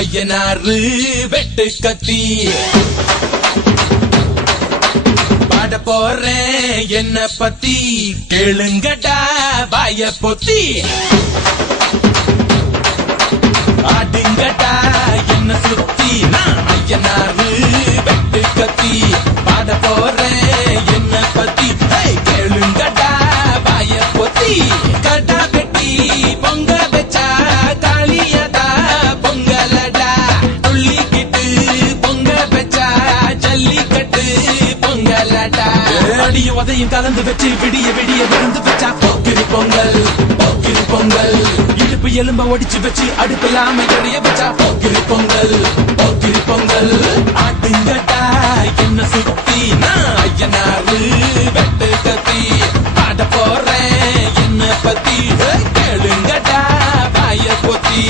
ஐயனாரு வெட்டு கத்தி பாட போறேன் என்ன பத்தி கேளுங்கடா வாய பொத்தி ஆடுங்கடா என்ன சுத்தி நான் ஐயனாரு வெட்டு கத்தி பாட போறேன் என்ன பத்தி கேளுங்கடா வாய பொத்தி கடா வெட்டி பொங்க வச்சா காளியதா பொங்கலடா துள்ளிக்கிட்டு பொங்க வச்சா ஜல்லிக்கட்டு பொங்கலடா அடியும் உதையும் கலந்து வச்சு விடிய விடிய விருந்து வச்சா போக்கிரி பொங்கல் போக்கிரி பொங்கல் இடுப்பு எலும்ப ஒடிச்சு வச்சு அடுப்பில்லாம எடைய வச்சா போக்கிரி பொங்கல் போக்கிரி பொங்கல் ஆட்டுங்கட்டா என்ன சுத்தி நான் ஐயனாரு வெட்டு கத்தி பாட போறேன் என்ன பத்தி கேளுங்கடா வாய பொத்தி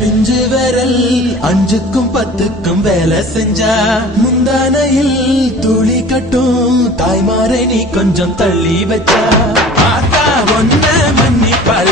பிஞ்சு விரல் 5க்கும் 10க்கும் வேலை செஞ்சா முந்தானையில் துளி கட்டும் தாய்மாரை நீ கொஞ்சம் தள்ளி வச்சா பார்த்தா ஒன்ன மன்னிப்பல